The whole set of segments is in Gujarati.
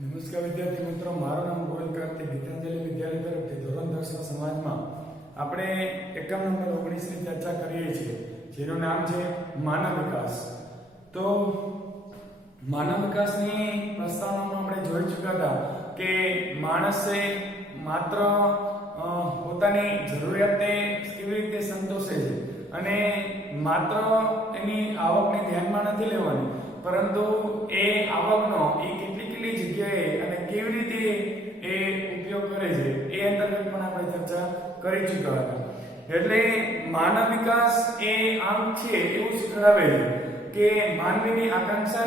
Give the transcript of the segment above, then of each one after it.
નમસ્કાર વિદ્યાર્થી મિત્રો, મારું નામ ગોવિંદ કાર્તિક, ગીતાંજલિ વિદ્યાલય તરફથી ધોરણ 10 સમાજમાં આપણે એકમ નંબર 19 ની ચર્ચા કરીએ છીએ, જેનું નામ છે માનવ વિકાસ. તો માનવ વિકાસની પ્રસ્તાવનામાં આપણે જોઈ ચૂક્યા હતા કે માણસે માત્ર પોતાની જરૂરિયાતને કેવી રીતે સંતોષે છે અને માત્ર એની આવકને ધ્યાનમાં નથી લેવાની, પરંતુ એ આવકનો એ કેટલી જગ્યાએ અને કેવી રીતે એ ઉપયોગ કરે છે એ અંતર્ગત પણ આપણે ચર્ચા કરી ચૂક્યા હતા. એટલે માનવ વિકાસ એ આમ છે એવું શીખવાડે છે કે માનવીની આકાંક્ષા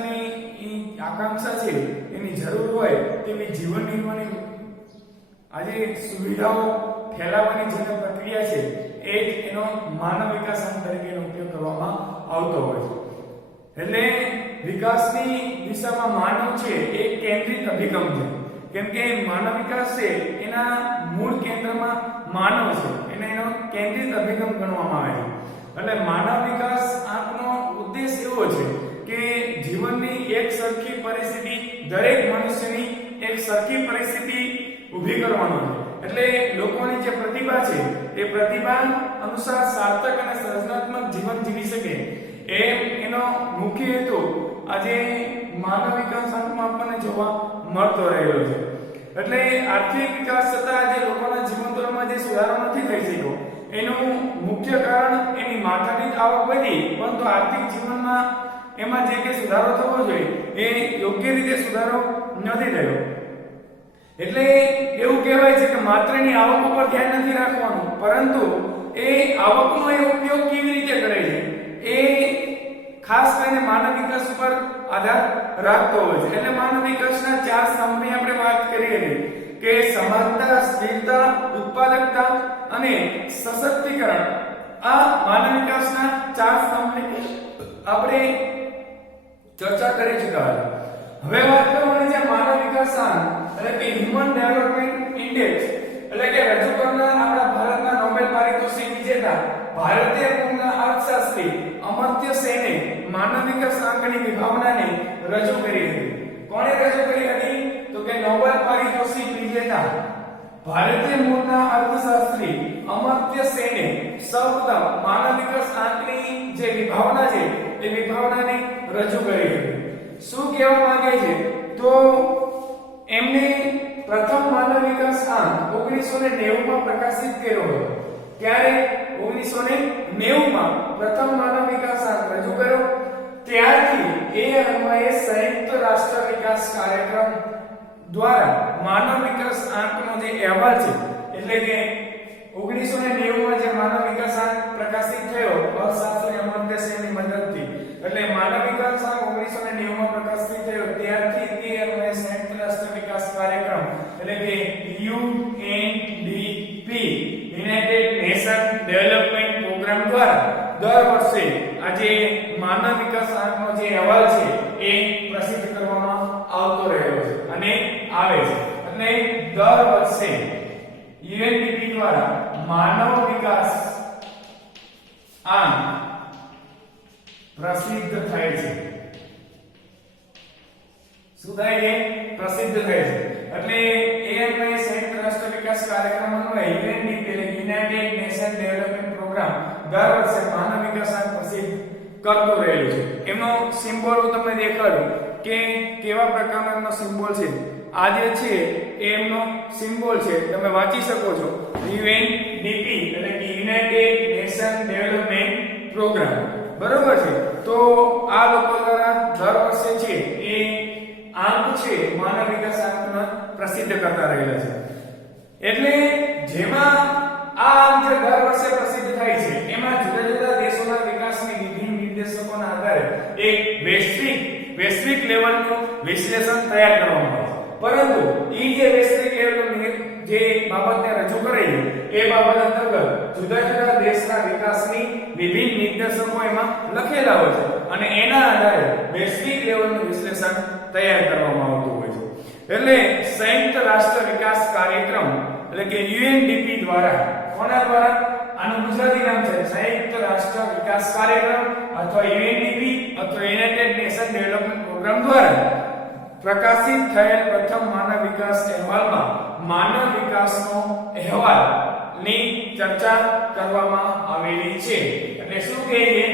છે, એની જરૂર હોય તેવી જીવન નિર્વાહની આજે સુવિધાઓ ફેલાવવાની જે પ્રક્રિયા છે એ જ એનો માનવ વિકાસ તરીકેનો ઉપયોગ કરવામાં આવતો હોય છે. એટલે વિકાસની દિશામાં માનવ છે એ કેન્દ્રિત અભિગમ છે, કેમ કે માનવ વિકાસ છે એના મૂળ કેન્દ્રમાં માનવ છે, એનો કેન્દ્રિત અભિગમ ગણવામાં આવે છે. એટલે માનવ વિકાસ આપનો ઉદ્દેશ એવો છે કે જીવનની એક સરખી પરિસ્થિતિ, દરેક મનુષ્યની એક સરખી પરિસ્થિતિ ઊભી કરવાનો છે. એટલે લોકોની જે પ્રતિભા છે એ પ્રતિભા અનુસાર સાર્થક અને સર્જનાત્મક જીવન જીવી શકે એનો મુખ્ય હેતુ આજે માનવ વિકાસ આંકમાં આપણને જોવા મળતો રહેલો છે. એટલે આર્થિક વિકાસ થતા આજે લોકોના જીવન ધોરણમાં જે સુધારો નથી થઈ શક્યો એનું મુખ્ય કારણ એની માથાની આવક વધી, પરંતુ આર્થિક જીવનમાં એમાં જે કે સુધારો થવો જોઈએ એ યોગ્ય રીતે સુધારો નથી થયો. એટલે એવું કહેવાય છે કે માત્ર એની આવક ઉપર ધ્યાન નથી રાખવાનું, પરંતુ એ આવકનો એ ઉપયોગ કેવી રીતે કરે છે એ ખાસ કરીને માનવ વિકાસ ઉપર આધાર રાખતો હોય છે. એટલે માનવ વિકાસના 4 સ્તંભની આપણે વાત કરીએ કે સમાનતા, સ્થિરતા, ઉત્પાદકતા અને સશક્તિકરણ. આ માનવ વિકાસના 4 સ્તંભની આપણે ચર્ચા કરી ચૂક્યા હતા. હવે વાત કરવાની છે માનવ વિકાસના એટલે કે હ્યુમન ડેવલપમેન્ટ ઇન્ડેક્સ, એટલે કે રજૂ કરનાર આપણા ભારતના નોબેલ પારિતોષિક વિજેતા ભારતીય મૂળના અર્થશાસ્ત્રી અમર્ત્ય સેને માનવ વિકાસ આંકની વિભાવનાને રજૂ કરી હતી. કોણે રજૂ કરી હતી? તો કે નોબેલ પારિતોષિક વિજેતા ભારતીય મૂળના અર્થશાસ્ત્રી અમર્ત્ય સેને સૌપ્રથમ માનવ વિકાસ આંકની જે વિભાવના છે એ વિભાવનાને રજૂ કરી હતી. શું કહેવા માંગે છે? તો એમને પ્રથમ માનવ વિકાસ આંક 1990 માં પ્રકાશિત કર્યો હતો. ત્યારે 1990 માં પ્રથમ માનવ વિકાસ આંક રજૂ કર્યો. ત્યારથી એ અન્વયે સંયુક્ત રાષ્ટ્ર વિકાસ કાર્યક્રમ દ્વારા માનવ વિકાસ આંકનો જે અહેવાલ છે, એટલે કે 1990 માં જે માનવ વિકાસ આંક પ્રકાશિત થયો અર્થશાસ્ત્રી અમર્ત્ય સેનની મદદથી, એટલે માનવ વિકાસ આંક 1990 માં પ્રકાશિત થયો ત્યારથી તે અન્વયે સંયુક્ત રાષ્ટ્ર વિકાસ કાર્યક્રમ એટલે કે UNDP United Nation Development Programme દ્વારા દર વર્ષે આજે માનવ વિકાસ આંકનો જે અહેવાલ છે એ પ્રસિદ્ધ કરવામાં આવતો રહ્યો છે અને આવે છે. એટલે દર વર્ષે UNDP દ્વારા માનવ વિકાસ આંક પ્રસિદ્ધ થાય છે. શું થાય છે? પ્રસિદ્ધ થાય છે. એટલે એ અન્વયે સંયુક્ત રાષ્ટ્ર વિકાસ કાર્યક્રમ અન્વયે UNDP એટલે યુનાઇટેડ નેશન ડેવલપમેન્ટ પ્રોગ્રામ દર વર્ષે માનવ વિકાસ આંક પ્રસિદ્ધ કરતો રહેલો છે. એનો સિમ્બોલ હું તમને દેખાડું કે કેવા પ્રકારનો સિમ્બોલ છે. આ જે છે એમનો સિમ્બોલ છે, તમે વાંચી શકો છો. UNDP એટલે કે યુનાઇટેડ નેશન ડેવલપમેન્ટ પ્રોગ્રામ, બરોબર છે. તો આ લોકો દ્વારા દર વર્ષે છે એ આંક છે માનવ વિકાસ આંકને પ્રસિદ્ધ કરતા રહેલા છે. એટલે જેમાં આ આંક જે દર વર્ષે પ્રસિદ્ધ થાય છે એમાં જુદા જુદા દેશોના વિકાસની વિભિન્ન નિર્દેશકોના આધારે એક વૈશ્વિક લેવલનું વિશ્લેષણ તૈયાર કરવામાં આવે છે. પરંતુ એ જે વૈશ્વિક લેવલની જે બાબતને રજૂ કરેલી એ બાબત અંતર્ગત જુદા જુદા દેશના વિકાસની વિભિન્ન નિર્દેશકો એમાં લખેલા હોય છે અને એના આધારે વૈશ્વિક લેવલનું વિશ્લેષણ તૈયાર કરવામાં આવતું હોય છે. એટલે સંયુક્ત રાષ્ટ્ર વિકાસ કાર્યક્રમ એટલે કે UNDP દ્વારા, કોના દ્વારા? આનું ગુજરાતી નામ છે સંયુક્ત રાષ્ટ્ર વિકાસ કાર્યક્રમ અથવા UNDP અથવા યુનાઇટેડ નેશન ડેવલપમેન્ટ પ્રોગ્રામ દ્વારા પ્રકાશિત થયેલ પ્રથમ માનવ વિકાસ અહેવાલમાં માનવ વિકાસનો અહેવાલ ની ચર્ચા કરવામાં આવેલી છે. એટલે શું કહે છે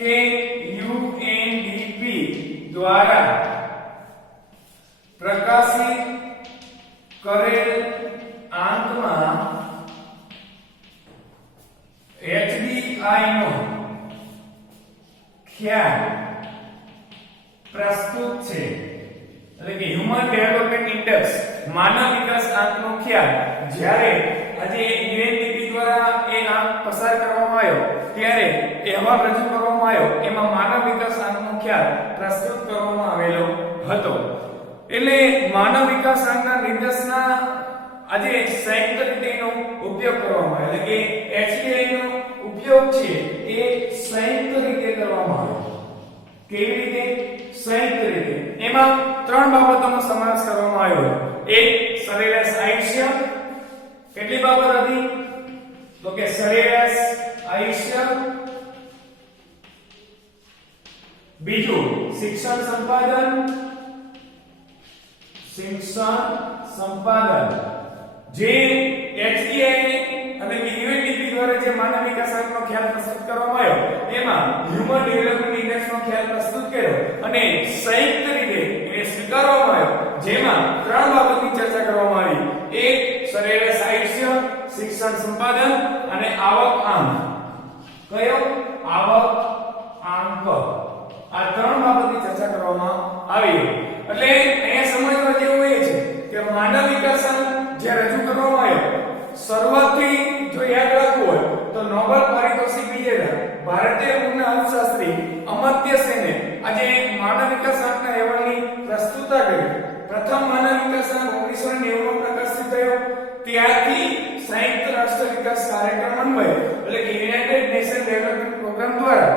કે UNDP દ્વારા પ્રકાશિત કરેલ આંકમાં HDI નો ખ્યાલ પ્રસ્તુત છે. એટલે કે હ્યુમન ડેવલપમેન્ટ ઇન્ડેક્સ માનવ વિકાસ આંકનો ખ્યાલ જ્યારે આજે UNDP દ્વારા એ આંક પસાર કરવામાં આવ્યો ત્યારે અહેવાલ રજૂ કરવામાં આવ્યો એમાં માનવ વિકાસ આંકનો ખ્યાલ પ્રસ્તુત કરવામાં આવેલો હતો. એટલે માનવ વિકાસ આંકના નિર્દેશના આજે સંયુક્ત રીતે એનો ઉપયોગ કરવામાં આવે એટલે કે HDI નો ઉપયોગ છે એ સંયુક્ત રીતે કરવામાં આવે. કેવી રીતે? સંયુક્ત રીતે. એમાં ત્રણ બાબતોનો સમાવેશ કરવામાં આવ્યો. એક સરેરાશ આયુષ્ય. કેટલી બાબત હતી? તો કે સરેરાશ આયુષ્ય. બીજું શિક્ષણ સંપાદન. જે HDI અને UNDP દ્વારા જે માનવ વિકાસ આંકનો ખ્યાલ પ્રસ્તુત કરવામાં આવ્યો એમાં હ્યુમન ડેવલપમેન્ટ ઇન્ડેક્સનો ખ્યાલ પ્રસ્તુત કર્યો અને સંયુક્ત રીતે એને સ્વીકારવામાં આવ્યો જેમાં ત્રણ બાબતની ચર્ચા કરવામાં આવી. એક સરેરાશ આયુષ્ય, શિક્ષણ સંપાદન અને આવક આંક. કયો? આવક આંક. આ ત્રણ બાબતની ચર્ચા કરવામાં આવી. એટલે અહીંયા સમજવા જેવું એ છે કે માનવ વિકાસ આંક જે રજૂ કરવામાં આવ્યો શરૂઆતથી જો યાદ રાખવું હોય તો નોબેલ પારિતોષિક વિજેતા ભારતીય મૂળના અર્થશાસ્ત્રી અમર્ત્ય સેને આજે માનવ વિકાસ આંકના અહેવાલની પ્રસ્તુતતા કરી. પ્રથમ માનવ વિકાસ આંક 1990 માં પ્રકાશિત થયો. ત્યારથી સંયુક્ત રાષ્ટ્ર વિકાસ કાર્યક્રમ અન્વયે એટલે કે યુનાઇટેડ નેશન ડેવલપમેન્ટ પ્રોગ્રામ દ્વારા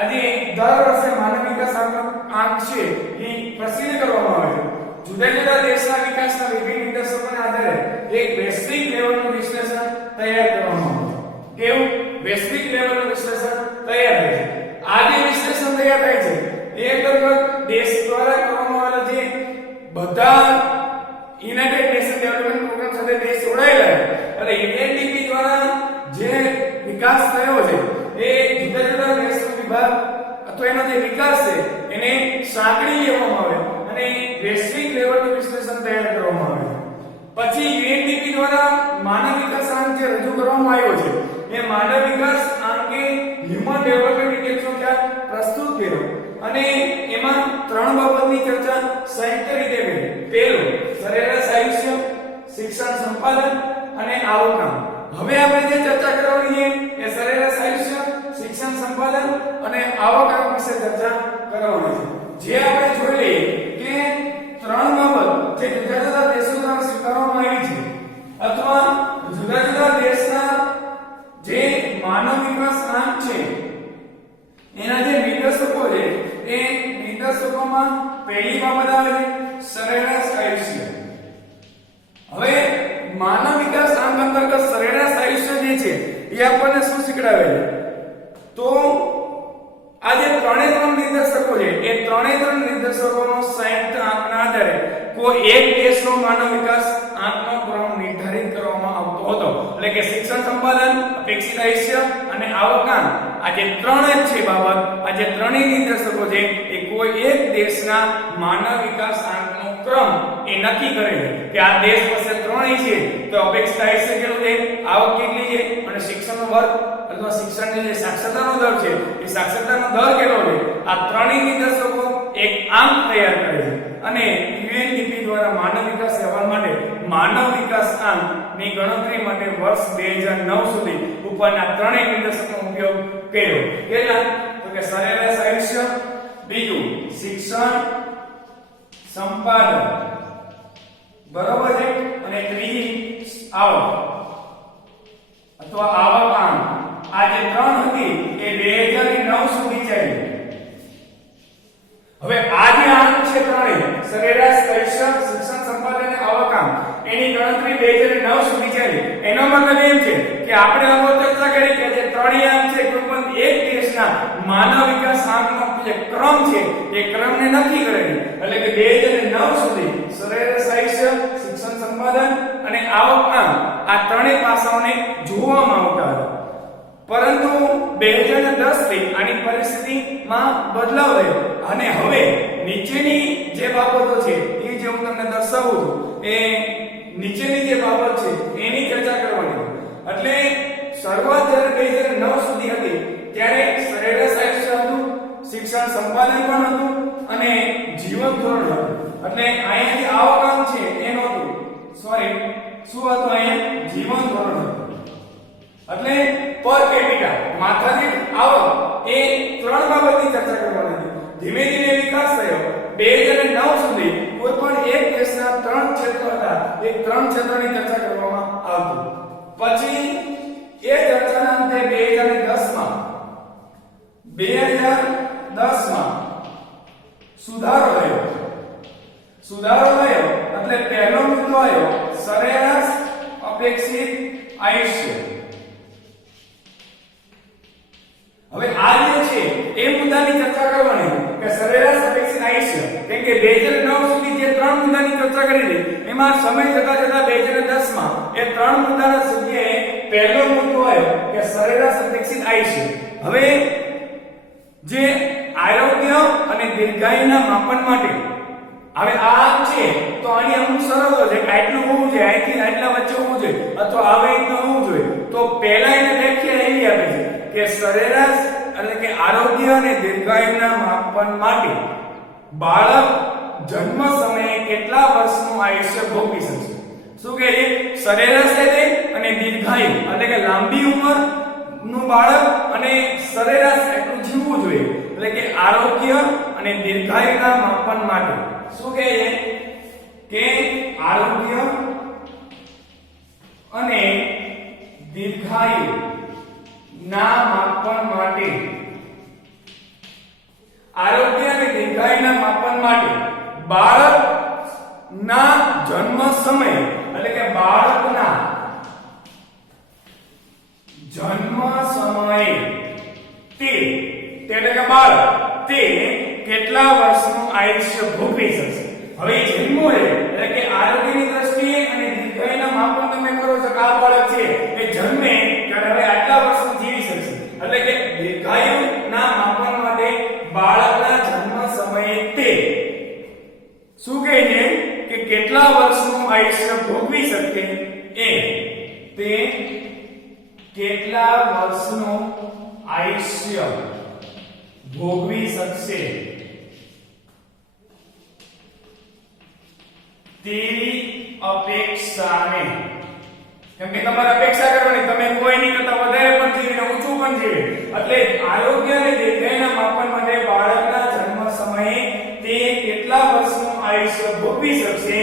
આજે દર વર્ષે માનવ વિકાસ આંક છે એ પ્રસિદ્ધ કરવામાં આવે છે. જુદા જુદા દેશના વિકાસના વિભિન્ન નિદર્શનોના આધારે એક વૈશ્વિક લેવલનું વિશ્લેષણ તૈયાર કરવામાં આવે છે. કેવું? વૈશ્વિક લેવલનું વિશ્લેષણ તૈયાર થાય છે. આ જે વિશ્લેષણ તૈયાર થાય છે એ અંતર્ગત દેશ દ્વારા કરવામાં આવેલા જે બધા યુનાઇટેડ નેશન ડેવલપમેન્ટ પ્રોગ્રામ સાથે દેશ જોડાયેલા છે અને UNDP દ્વારા જે વિકાસ થયો છે એ જુદા જુદા દેશનો વિભાગ અથવા એનો જે વિકાસ છે એને સાંકળી લેવામાં આવે અને વૈશ્વિક લેવલનું વિશ્લેષણ તૈયાર કરવામાં આવે. પછી UNDP દ્વારા માનવ વિકાસ આંક જે રજૂ કરવામાં આવ્યો છે એ માનવ વિકાસ આંકે હ્યુમન ડેવલપમેન્ટ ઇન્ડેક્સનો ખ્યાલ પ્રસ્તુત કર્યો અને એમાં ત્રણ બાબતની ચર્ચા સંયુક્ત રીતે કરી. પહેલું સરેરાશ આયુષ્ય, શિક્ષણ સંપાદન અને આવક આંક. હવે આપણે જે ચર્ચા કરવાની છે એ સરેરાશ આયુષ્ય, શિક્ષણ સંપાદન અને આવક આંક વિશે ચર્ચા કરવાની છે. જે આપણે જોઈ લઈએ કે ત્રણ બાબત જે જુદા જુદા દેશો દ્વારા સ્વીકારવામાં આવી છે અથવા જુદા જુદા દેશના જે માનવ વિકાસ આંક છે એના જે નિર્દેશકો છે એ નિર્દેશકોમાં પહેલી બાબત આવે છે સરેરાશ આયુષ્ય. હવે માનવ વિકાસ આંક અંતર્ગત સરેરાશ આયુષ્ય જે છે એ આપણને શું શીખડાવે છે? તો આ જે ત્રણ નિર્દેશકો છે એ ત્રણ નિર્દેશકોનો સંયુક્ત આંકના આધારે કોઈ એક દેશનો માનવ વિકાસ આંકનો ક્રમ નિર્ધારિત કરવામાં આવતો હતો. એટલે કે શિક્ષણ સંપાદન, અપેક્ષિત આયુષ્ય અને આવક આંક આ જે ત્રણ જ છે બાબત, આ જે ત્રણેય નિર્દેશકો છે એ કોઈ એક દેશના માનવ વિકાસ આંકનો ક્રમ એ નક્કી કરે છે કે આ દેશ પાસે ત્રણેય છે તો અપેક્ષિત આયુષ્ય કેટલું છે, આવક કેટલી છે અને શિક્ષણનો દર અથવા શિક્ષણનો જે સાક્ષરતાનો દર છે એ સાક્ષરતાનો દર કેટલો છે. આ ત્રણેય નિર્દેશકો એક આંક તૈયાર કરે છે અને UNDP દ્વારા માનવ વિકાસ અહેવાલ માટે માનવ વિકાસ આંક ની ગણતરી માટે વર્ષ 2009 સુધી ઉપરના ત્રણેય નિર્દેશકોનો ઉપયોગ કર્યો. કેટલા? તો કે સરેરાશ આયુષ્ય, બીજું શિક્ષણ સંપાદન, બરોબર છે, અને ત્રીજી આવક અથવા આવક આંક. આ જે ત્રણ હતી એ 2009 સુધી ચાલી. હવે આ જે આંક છે ત્રણેય સરેરાશ આયુષ્ય, શિક્ષણ સંપાદન અને આવક આંક એની ગણતરી 2009 સુધી ચાલી. એનો મતલબ એમ છે કે આપણે અગાઉ ચર્ચા કરી કે જે ત્રણેય આંક છે કોઈ પણ એક દેશના માનવ વિકાસ આંકનો જે ક્રમ છે એ ક્રમને નક્કી કરેલી. એટલે કે 2009 2009 સુધી સરેરાશ આયુષ્ય, શિક્ષણ સંપાદન અને આવક આ ત્રણેય પાસાઓને જોવામાં આવતા હતા. પરંતુ 2010 થી આની પરિસ્થિતિમાં બદલાવ થયો અને હવે નીચેની જે બાબતો છે એ જે હું તમને દર્શાવું છું એ નીચેની જે બાબત છે એની ચર્ચા કરવાની. એટલે શરૂઆત જ્યારે 2009 સુધી હતી ત્યારે સરેરાશ આયુષ્ય હતું, શિક્ષણ સંપાદન પણ હતું અને જીવન ધોરણ હતું. એટલે અહીંયા જે આવક છે એ નહોતું, સોરી શું હતું, અહીંયા જીવન ધોરણ હતું. એટલે પર કેપિટા માથાદીઠ આવક એ ત્રણ બાબતની ચર્ચા કરવાની હતી. ધીમે ધીમે વિકાસ થયો. 2009 સુધી કોઈ પણ એક દેશના ત્રણ ક્ષેત્રો હતા, એ ત્રણ ક્ષેત્રોની ચર્ચા કરવામાં આવતી. પછી એ ચર્ચાના અંતે 2010માં સુધારો થયો. એટલે પહેલો મુદ્દો આવ્યો સરેરાશ અપેક્ષિત આયુષ્ય. હવે આ જે છે એ મુદ્દાની ચર્ચા કરવાની કે સરેરાશ અપેક્ષિત આયુષ્ય, કેમ કે 2009 સુધી જે ત્રણ મુદ્દાની ચર્ચા કરી હતી એમાં સમય જતા 2010 માં એ ત્રણ મુદ્દાના જગ્યાએ પહેલો મુદ્દો આવ્યો કે સરેરાશ અપેક્ષિત આયુષ્ય. હવે જે આરોગ્ય અને દીર્ઘાયુના માપન માટે હવે આ છે તો આની અમુક શરતો છે કે આટલું હોવું જોઈએ, આટલી આટલા વચ્ચે હોવું જોઈએ અથવા આવી રીતના હોવું જોઈએ. તો પહેલા એને વ્યાખ્યા એવી આપે છે કે સરેરાશ એટલે કે આરોગ્ય અને દીર્ઘાયુના માપન માટે બાળક જન્મ સમયે કેટલા વર્ષનું આયુષ્ય ભોગવી શકશે. શું કહે છે? સરેરાશ એટલે અને દીર્ઘાયુ એટલે કે લાંબી ઉંમર નું બાળક અને સરેરાશ એટલું જીવવું જોઈએ. એટલે કે આરોગ્ય અને દીર્ઘાયુના માપન માટે શું કહે છે કે આરોગ્ય અને દીર્ઘાયુ ના માપન માટે બાળકના જન્મ સમય એટલે કે બાળકના જન્મ સમયે એટલે કે બાળક તે કેટલા વર્ષનું આયુષ્ય ભોગવી શકશે. હવે જન્મો એટલે કે આરોગ્યની દ્રષ્ટિએ અને દીર્ઘાયુના માપન તમે કરો છો કે આ બાળક છે એ જન્મે ત્યારે હવે આટલા વર્ષનું જીવી શકશે. એટલે કે દીર્ઘાયુના માપન માટે બાળકના જન્મ સમયે તે શું કહે છે કે કેટલા વર્ષનું આયુષ્ય ભોગવી શકે એ તે કેટલા વર્ષનું આયુષ્ય ભોગવી શકશે તેવી અપેક્ષાને, કેમ કે તમારે અપેક્ષા કરવાની તમે કોઈની કરતા વધારે પણ જીવે ઊંચું પણ જીવે. એટલે આરોગ્ય અને દીર્ઘાયુના માપન માટે બાળકના જન્મ સમયે તે કેટલા વર્ષનું આયુષ્ય ભોગવી શકશે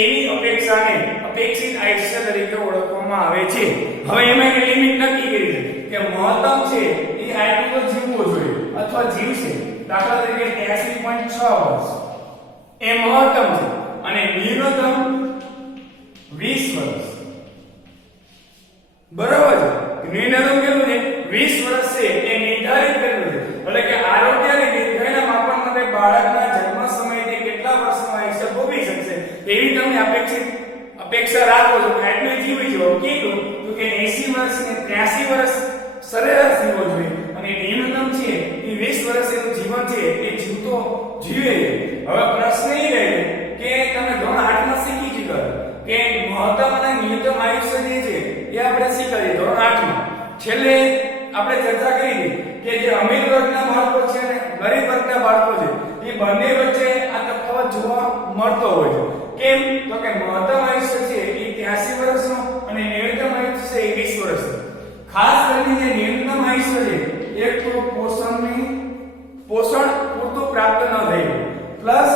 એવી અપેક્ષાને અપેક્ષિત આયુષ્ય તરીકે ઓળખવામાં આવે છે. હવે એમાં એક લિમિટ નક્કી કરી છે કે મહત્તમ છે એ આટલું તો જીવવું જોઈએ અથવા જીવશે. દાખલા તરીકે 83.6 વર્ષ એ મહત્તમ છે અને ન્યૂનતમ 20 વર્ષ. બરાબર છે? ન્યૂનતમ કેટલું છે? 20 વર્ષ છે એ નિર્ધારિત કરેલું છે. એટલે કે આરોગ્ય અને દીર્ઘાયુના માપન માટે બાળકના જન્મ સમયે તે કેટલા વર્ષનું આયુષ્ય ભોગવી શકશે એવી તમે અપેક્ષા રાખો છો કે આટલું જીવી જવો. કીધું તો કે 80 વર્ષ ને 83 વર્ષ સરેરાશ જીવવો જોઈએ અને ન્યૂનતમ છે એ 20 વર્ષ એનું જીવન છે એ જીવતો જીવે. હવે પ્રશ્ન એ રહે કે તમે ધોરણ 8 માં શીખી ચૂક્યા કે મહત્તમ અને ન્યૂનતમ આયુષ્ય જે છે એ આપણે શીખીએ ધોરણ 8 માં. છેલ્લે આપણે ચર્ચા કરી કે જે અમીર વર્ગના બાળકો છે અને ગરીબ વર્ગના બાળકો છે એ બંને વચ્ચે આ તફાવત જોવા મળતો હોય છે. કેમ? તો કે મહત્તમ આયુષ્ય છે એ 83 વર્ષનું અને ન્યૂનતમ આયુષ્ય છે એ 20 વર્ષનું. ખાસ કરીને જે ન્યૂનતમ આયુષ્ય છે એક તો પોષણ પૂરતું પ્રાપ્ત ન થયું પ્લસ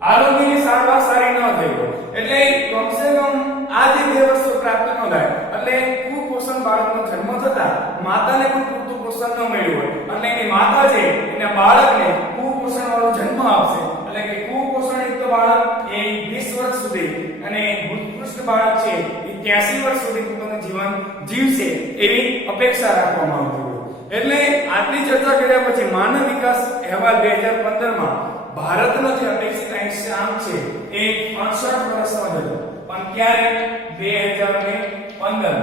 આરોગ્યની સારવાર સારી ન થઈ એટલે કમસે કમ આ જે બે વસ્તુ પ્રાપ્ત ન થાય એટલે કુપોષણ બાળકનો જન્મ થતા માતાને પણ પૂરતું પોષણ ન મળ્યું હોય એટલે એની માતા છે એને બાળકને કુપોષણ વાળો જન્મ આપશે. એટલે કે કુપોષણયુક્ત બાળક એ 20 વર્ષ સુધી અને ઉત્કૃષ્ટ બાળક છે એ 83 વર્ષ સુધી પોતાનું જીવન જીવશે એવી અપેક્ષા રાખવામાં આવતી હોય. એટલે આટલી ચર્ચા કર્યા પછી માનવ વિકાસ અહેવાલ 2015 માં ભારતનો જે અપેક્ષિત આયુષ્યાંક છે એ 68 વર્ષનો જ હતો. પણ ક્યારે? 2015 માં.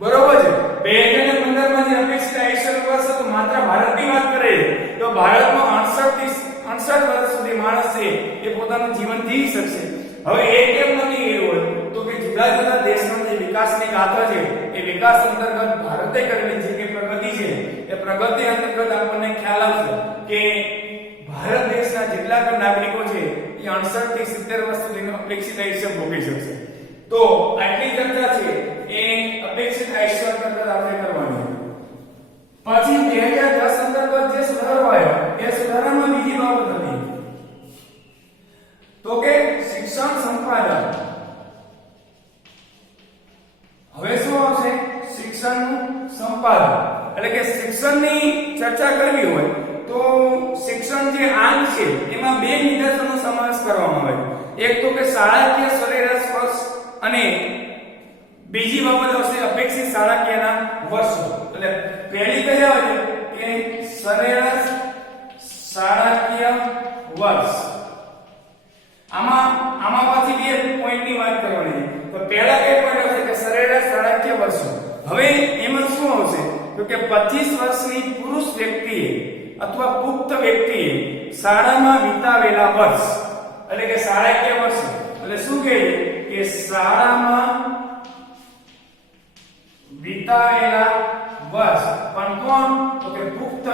બરોબર છે. 2015 માં જે અપેક્ષિત આયુષ્ય વર્ષ હતું, માત્ર ભારતની વાત કરે તો ભારતમાં 68 વર્ષ સુધી માણસ છે એ પોતાનું જીવન જીવી શકશે. હવે એ કેમ નથી એવું હોય તો કે જુદા જુદા દેશનો જે વિકાસની ગાથા છે એ વિકાસ અંતર્ગત ભારતે કરેલી જે કે પ્રગતિ છે એ પ્રગતિ અંતર્ગત આપણને ખ્યાલ આવશે કે ભારત દેશના જેટલા પણ નાગરિકો છે એ 68 થી 70 વર્ષ સુધીનું અપેક્ષિત આયુષ્ય ભોગવી શકશે. તો આટલી ચર્ચા છે એ અપેક્ષિત આયુષ્ય અંતર્ગત આપણે કરવાની. પછી 2010 અંતર્ગત જે સુધારો આવ્યો એ સુધારામાં બીજી બાબત હતી તો કે શિક્ષણ સંપાદન. હવે શું આવશે? શિક્ષણનું સંપાદન. એટલે કે શિક્ષણની ચર્ચા કરવી હોય તો શિક્ષણ જે આંક છે એમાં બે નિદર્શનનો સમાવેશ કરવામાં આવે. એક તો કે શાળાકીય સરેરાશ વર્ષ અને બીજી બાબત આવશે અપેક્ષિત શાળાકીયના વર્ષો. એટલે પહેલી કઈ આવે કે સરેરાશ શાળાકીય વર્ષ. આમાં પાછી બે પોઈન્ટની વાત કરવાની છે. તો પહેલા કઈ પોઈન્ટ આવશે કે સરેરાશ શાળાકીય વર્ષો. હવે એમાં શું આવશે તો કે 25 વર્ષની પુરુષ વ્યક્તિએ અથવા પુખ્ત વ્યક્તિએ શાળામાં વિતાવેલા વર્ષ એટલે કે શાળાકીય વર્ષ. એટલે શું કહે છે કે શાળામાં વિતાવેલા વર્ષ. પણ કોણ? તો કે પુખ્ત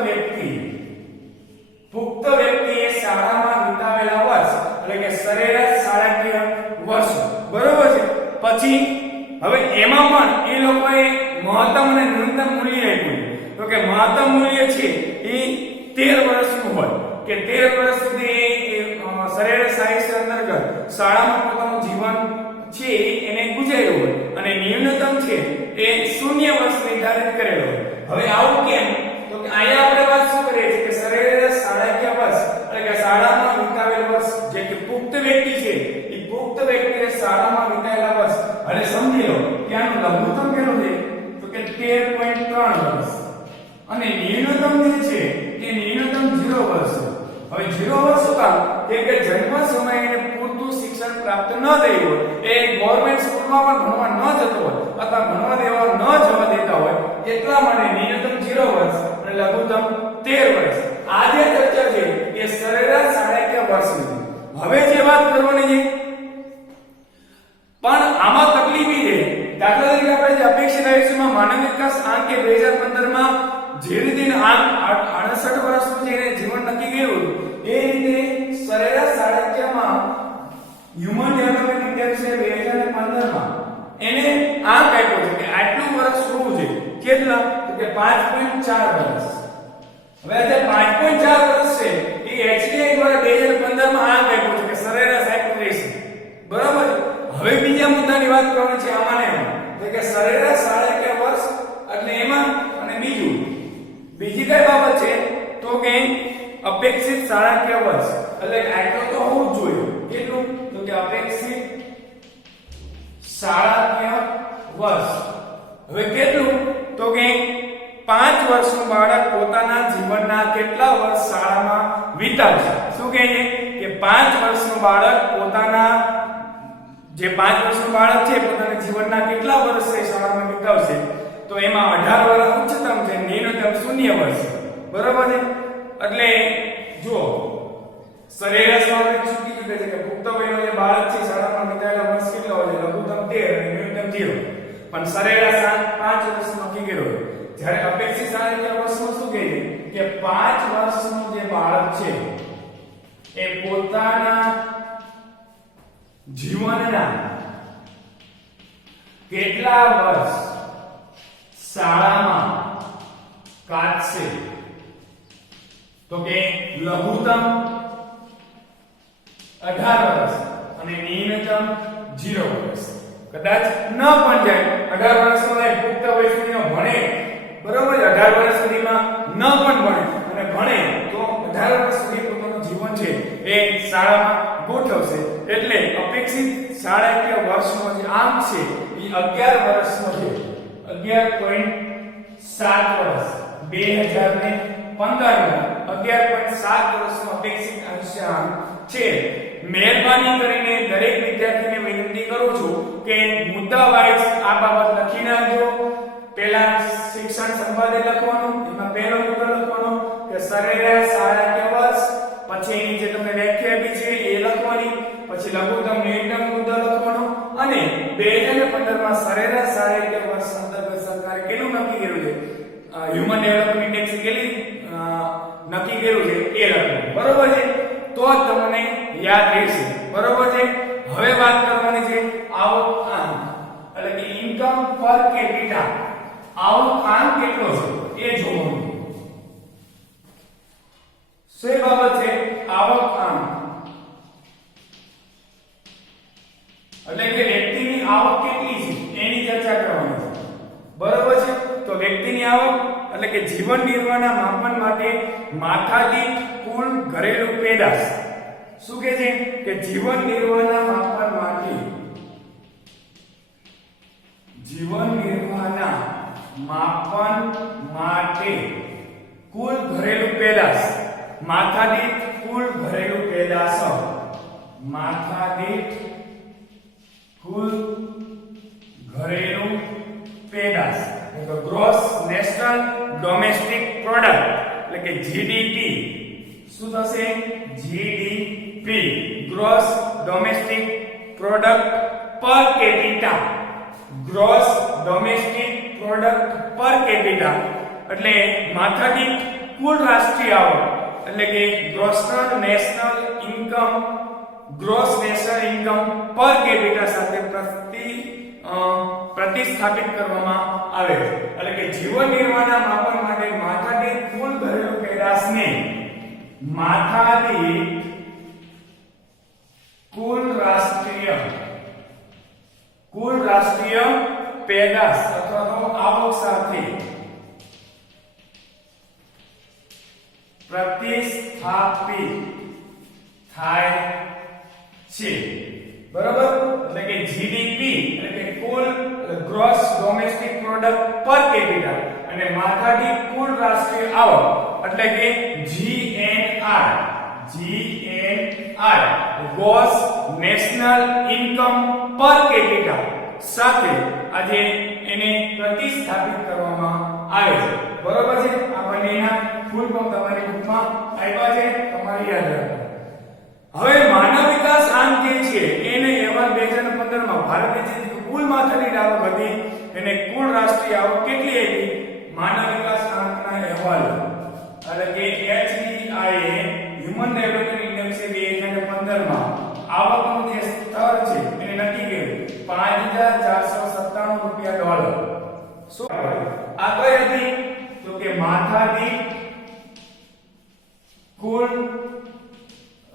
વ્યક્તિએ શાળામાં વિતાવેલા વર્ષ એટલે કે સરેરાશ શાળાકીય વર્ષો. બરોબર છે. પછી હવે એમાં પણ એ લોકોએ મહત્તમ અને ન્યૂનતમ મૂલ્ય આપ્યું. તો કે મહત્તમ મૂલ્ય છે એ 13 વર્ષનું હોય કે 13 વર્ષ સુધી સરેરાશ આયુષ્ય અંતર્ગત શાળામાં પોતાનું જીવન છે એને ગુજાર્યું હોય અને ન્યૂનતમ છે એ 0 વર્ષ નિર્ધારિત કરેલો હોય. હવે આવું કેમ? તો કે અહીંયા આપણે વાત શું કરીએ છીએ કે સરેરાશ શાળાકીય વર્ષ એટલે કે શાળામાં વિતાવેલ વર્ષ જે કે પુખ્ત વ્યક્તિ છે એ પુખ્ત વ્યક્તિએ શાળામાં વિતાવેલા વર્ષ. અને સમજી લો કે આનું લઘુત્તમ કેટલું છે તો કે 13.3 વર્ષ અને ન્યૂનતમ જે છે એ ન્યૂનતમ 0 વર્ષ. હવે 0 વર્ષ કામ કે જન્મ સમયે પૂરતું શિક્ષણ પ્રાપ્ત ન થયું હોય એ ગવર્નમેન્ટ સ્કૂલમાં પણ ભણવા ન જતો હોય અથવા ભણવા દેવા ન જવા દેતા હોય એટલા માટે ન્યૂનતમ 0 વર્ષ અને લઘુત્તમ 13 વર્ષ. આ જે ચર્ચા છે એ સરેરાશ શાળાકીય વર્ષની. હવે જે વાત કરવાની છે પણ આમાં તકલીફ છે. દાખલા તરીકે આપણે જે અપેક્ષિત આયુષ્યમાં માનવ વિકાસ આંક 2015 માં જે રીતે આંક 68 વર્ષનું જે જીવન નક્કી કર્યું એ રીતે સરેરાશ શાળાકીયમાં હ્યુમન ડેવલપમેન્ટ ઇન્ડેક્સ 2015 માં એને આંક આપ્યો છે કે આટલું વર્ષ હોવું જોઈએ. કેટલા? તો કે 5.4 વર્ષ. હવે આ જે 5.4 વર્ષ છે એ HDI દ્વારા 2015 માં આંક આપ્યો છે કે સરેરાશ આપ્યું રહેશે. બરાબર. હવે બીજા મુદ્દાની વાત કરવાની છે આમાં એટલે કે સરેરાશ શાળાકીય વર્ષ એટલે એમાં અને બીજી કઈ બાબત છે તો કે અપેક્ષિત શાળાકીય વર્ષ એટલે કે આટલું તો હોવું જ જોઈએ. કેટલું? તો કે અપેક્ષિત શાળાકીય વર્ષ. હવે કેટલું? તો કે 5 વર્ષનું બાળક પોતાના જીવનના કેટલા વર્ષ શાળામાં વિતાવશે? શું કહે છે કે 5 વર્ષનું બાળક પોતાના જે 5 વર્ષનું બાળક છે પોતાના જીવનના કેટલા વર્ષ શાળામાં વિતાવશે? તો એમાં 18 વર્ષ ઉચ્ચતમ છે, ન્યૂનતમ 0 વર્ષ. બરાબર છે. એટલે જો સરેરાશમાં આપણે શું કીધું છે કે પુખ્ત વયનો જે બાળક છે શાળામાં વિતાવેલા વર્ષ કેટલા હોય? લઘુત્તમ 13 અને ન્યૂનતમ 0. પણ સરેરાશ 5 વર્ષ નક્કી કર્યો. જ્યારે અપેક્ષિત શાળાકીય વર્ષમાં શું કહે છે કે 5 વર્ષનું જે બાળક છે એ પોતાના જીવનના કેટલા વર્ષ શાળામાં કાઢશે? તો કે લઘુત્તમ 18 વર્ષ અને ન્યૂનતમ 0 વર્ષ. કદાચ ન પણ જાય 18 વર્ષનો પુખ્ત વય સુધીનો ભણે, બરોબર, 18 વર્ષ સુધીમાં ન પણ ભણે અને ભણે તો 18 વર્ષ સુધી પોતાનું જીવન છે એ શાળામાં ગોઠવશે. એટલે અપેક્ષિત શાળાકીય વર્ષનો જે આંક છે એ 11 વર્ષનો છે. 11.7 વર્ષ 2015 નો 11.7 વર્ષનો અપેક્ષિત અંશાંક છે. મહેરબાની કરીને દરેક વિદ્યાર્થીને વિનંતી કરું છું કે મુદ્દા વાઇઝ આ બાબત લખી નાખજો. પહેલા શિક્ષણ સંવાદે લખવાનું, એમાં પહેલો મુદ્દો લખવાનો કે સરેરાશ શાળાકીય વર્ષ, પછી એની જે તમને વ્યાખ્યા આપી છે એ લખવાની, પછી લઘુત્તમ ન્યૂનતમ મુદ્દો લખવાનો અને 2015 માં સરેરાશ શાળાકીય વર્ષ અંતર્ગત સરકારે કેટલું નક્કી કર્યું છે, હ્યુમન ડેવલપમેન્ટ ઇન્ડેક્સ કેટલી નક્કી કર્યું છે એ લખવાનું. બરોબર છે? તો જ તમને યાદ રહેશે. બરોબર છે? હવે વાત કરવાની છે આવક, એટલે કે ઇન્કમ પર કેપિટા. આવક કેટલો છે એ જોવાનું. શું બાબત છે? આવક એટલે કે વ્યક્તિની આવક કેટલી છે એની ચર્ચા કરવાની છે. બરોબર છે? તો વ્યક્તિની આવક એટલે કે જીવન નિર્વાહના માપન માટે માથાદીઠ કુલ ઘરેલું પેદાશ. શું કહે છે કે જીવન નિર્વાહના માપન માટે, જીવન નિર્વાહના માપન માટે કુલ ઘરેલું પેદાશ, માથાદીઠ કુલ ઘરેલું પેદાશ, માથાદીઠ કુલ ઘરેલું પેદાશ એટલે ગ્રોસ નેશનલ ડોમેસ્ટિક પ્રોડક્ટ એટલે કે જીડીપી. શું થશે? GDP, gross domestic product per capita. Gross domestic product per capita એટલે માથાદીઠ કુલ રાષ્ટ્રીય આવક એટલે કે gross national income, gross national income per capita સાથે પ્રતિસ્થાપિત કરવામાં આવે છે. એટલે કે જીવન નિર્વાહના માપન માટે માથાદીઠ કુલ ઘરેલું પેદાશને માથાદીઠ કુલ રાષ્ટ્રીય પેદાશ અથવા તો આવક સાથે પ્રતિસ્થાપિત થાય છે. બરાબર? એટલે કે જીડીપી એટલે કે કુલ gross domestic product per capita અને માથાદીઠ કુલ રાષ્ટ્રીય આવક એટલે કે GNR, gross national income per capita સાથે આજે એને પ્રતિસ્થાપિત કરવામાં આવે છે. બરોબર છે? આ બંનેના ફૂલ ફોર્મ તમારી બુકમાં આપ્યા છે, તમારે યાદ રાખવું. હવે માનવ વિકાસ આંક જે છે એને અહેવાલ 2015 માં ભારતની જે કુલ માથાદીઠ આવક હતી એને કુલ રાષ્ટ્રીય આવક કેટલી આવી? માનવ વિકાસ આંકના અહેવાલ એટલે કે HDI હ્યુમન ડેવલપમેન્ટ ઇન્ડેક્સ 2015 માં આવકનું જે સ્તર છે એને નક્કી કર્યું $5497 શું આ કઈ હતી? તો કે માથાદીઠ કુલ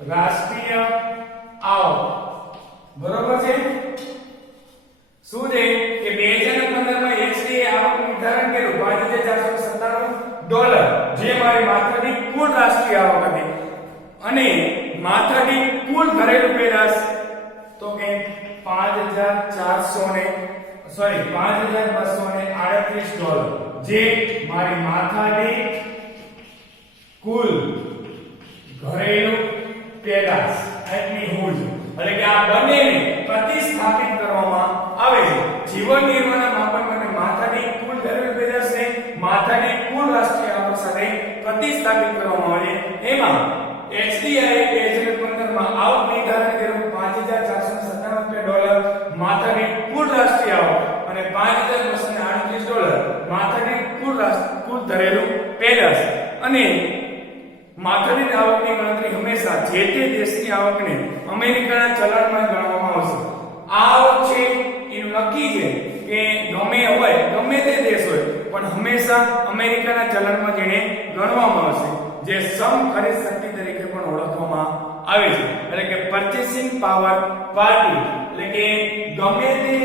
રાષ્ટ્રીય આવક. બરોબર છે? શું છે કે 2015 માં HDI આવક નિર્ધારણ કર્યું $5497 જે મારી માથાદીઠ કુલ રાષ્ટ્રીય આવક હતી અને માથાદીઠ કુલ ઘરેલું પેદાશ તો કે $5238 જે મારી માથાદીઠ કુલ ઘરેલું પેદાશ એટલી હોવી જોઈએ. એટલે કે આ બંનેને પ્રતિસ્થાપિત કરવામાં આવે છે. જીવન નિર્વાહના માપન માટે માથાદીઠ કુલ ઘરેલું પેદાશને માથાદીઠ કુલ રાષ્ટ્રીય આવક સાથે પ્રતિસ્થાપિત કરવામાં આવે છે. એમાં HDI 2015 માં આવક નિર્ધારણ કર્યું $5497 માથાદીઠ કુલ રાષ્ટ્રીય આવક અને $5238 માથાદીઠ કુલ ઘરેલું પેદાશ. અને માથાદીઠ આવકની ગણતરી હંમેશા જે તે દેશની આવકને અમેરિકાના ચલણમાં ગણવામાં આવશે. આ આવક છે એનું નક્કી છે કે ગમે હોય, ગમે તે દેશ હોય, પણ હંમેશા અમેરિકાના ચલણમાં જેને ગણવામાં આવશે, જે સમખરીદ શક્તિ તરીકે પણ ઓળખવામાં આવે છે. એટલે કે પર્ચેસિંગ પાવર પાર્ટી એટલે કે ગમે તે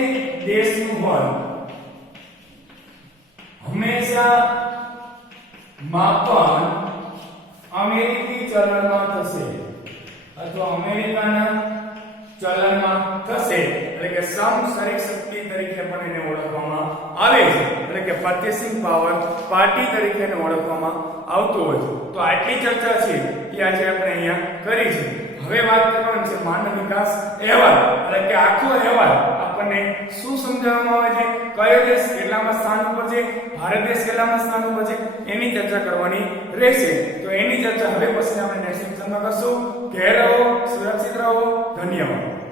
દેશનું હોય હંમેશા માપન અમેરિકી ચલણમાં થશે અથવા અમેરિકાના ચલણમાં થશે. એટલે કે સમશરીક શક્તિ તરીકે પણ એને ઓળખવામાં આવે છે, એટલે કે પર્ચેસિંગ પાવર પાર્ટી તરીકે એને ઓળખવામાં આવતો હોય છે. તો આટલી ચર્ચા છે એ આજે આપણે અહીંયા કરી છે. હવે વાત કરવાની છે માનવ વિકાસ અહેવાલ, એટલે કે આખો અહેવાલ આપણને શું સમજાવવામાં આવે છે, કયો દેશ કેટલામાં સ્થાન ઉપર છે, ભારત દેશ કેટલામાં સ્થાન ઉપર છે, એની ચર્ચા કરવાની રહેશે. તો એની ચર્ચા હવે પછી આપણે નેક્સ્ટ સેશનમાં કરશું. ઘેર રહો, સુરક્ષિત રહો. ધન્યવાદ.